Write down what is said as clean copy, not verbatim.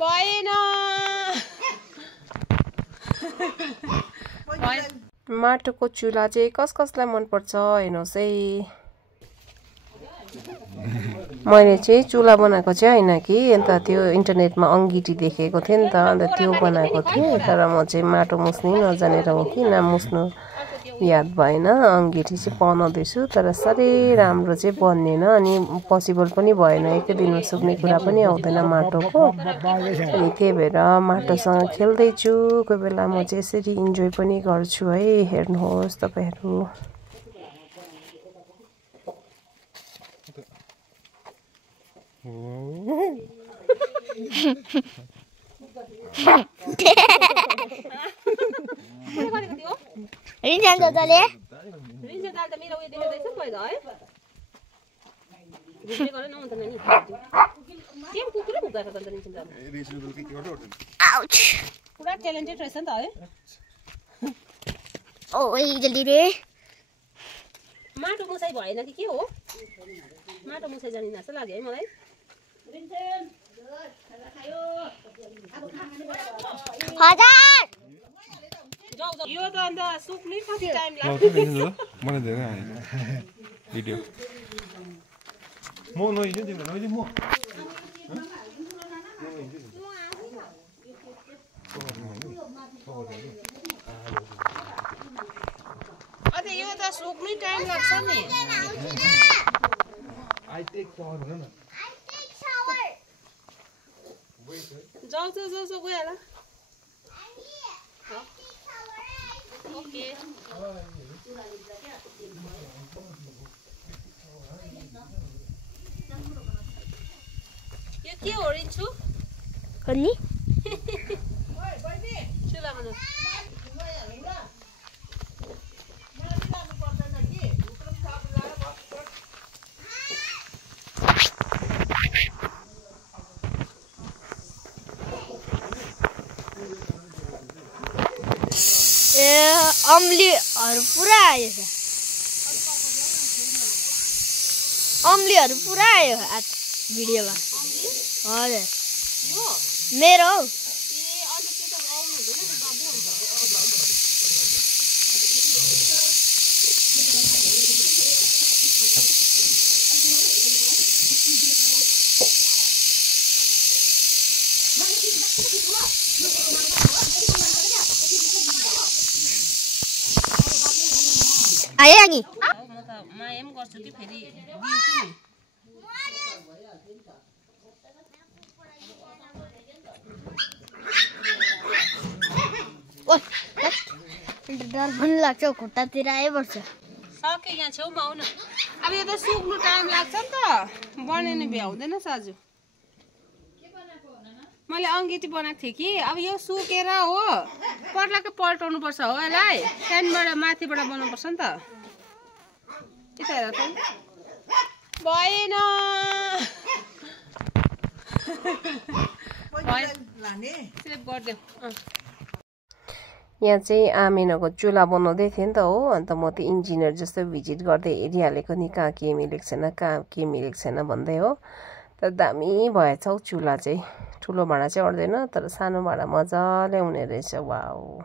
भएन माटोको चुला चाहिँ कसलाई मन पर्छ हेर्नुस् है। मैले चाहिँ चुला बनाएको चाहिँ हैन कि अन्त त्यो इन्टरनेटमा अंगीठी देखेको थिएँ नि त अन्त त्यो बनाएको थिएँ तर म चाहिँ माटो मुस्नै नजानेर हो कि नमुस्नु याद भएन अंगीठी चाहिँ बनाउँदैछु तर साह्रै राम्रो चाहिँ बन्नेन अनि पोसिबल पनि भएन एकै दिनमा सुक्ने कुरा पनि आउँदैन माटोको अनि त्यही भएर माटोसँग खेल्दै छु कोही बेला म चाहिँ यसरी इन्जोय पनि गर्छु है हेर्नुहोस् तपाईहरु। रिन्जन दादाले रिन्जन दादा मेरो उयो देखेदैछ पहिला है रिन्जन गरे न अन्त नानी के कुकुरै मुकाछ त रिन्जन दादा रिजनेबल के गर्छ आउच पुरा ट्यालेन्टेड रहेछ नि त है ओइ जल्दी रे माटो मुसाइ भएन कि के हो माटो मुसाइ जानिन जस्तो लाग्यो है मलाई। रिन्जन खाजा खायो अब खाने हजार यो त अन्त सुक्नै कति टाइम लाग्छ मलाई धेरै आयो भिडियो म नइजे तिम्रो नइजे म अझै यो त सुक्नै टाइम लाग्छ नि। आई टेक शावर भन न जाऊ गइहाल ओके यो के हो रिन्छु कन्नी चुला बना अम्लीहरु पुरा आयो अम्लीहरु पुरा आयो आज भिडियोमा हजुर मेरो आयो नि म त माया पनि गर्छु कि फेरि दिन्छु नि ओइ डर पनि लाग्छ खुट्टातिर आइपर्छ सके यहाँ छेउमा आउन अब यो त सुक्नु टाइम लाग्छ नि त बनिने भ्याउँदैन साजु मैले अंगीठी बनाएको थिएँ कि अब यो सुकेर हो पर्लाकै पल्टाउनु पर्छ हो यसलाई त्यहाँबाट माथिबाट बनाउनु पर्छ नि त यता हेर त भएन सेभ गरिदेऊ यहाँ चाहिँ आमेनाको चुला बनाउँदै थिएँ नि त हो अन्त म त इन्जिनियर जस्तो भिजिट गर्दै हेरिहालेको नि कहाँ के मिलेको छैन कहाँ के मिलेको छैन भन्दै हो तर दामी भएछ हौ चुला चाहिँ ठुलो भाँडा चाहिँ अड्दैन तर सानो भाँडा मजाले हुने रहेछ वाउ।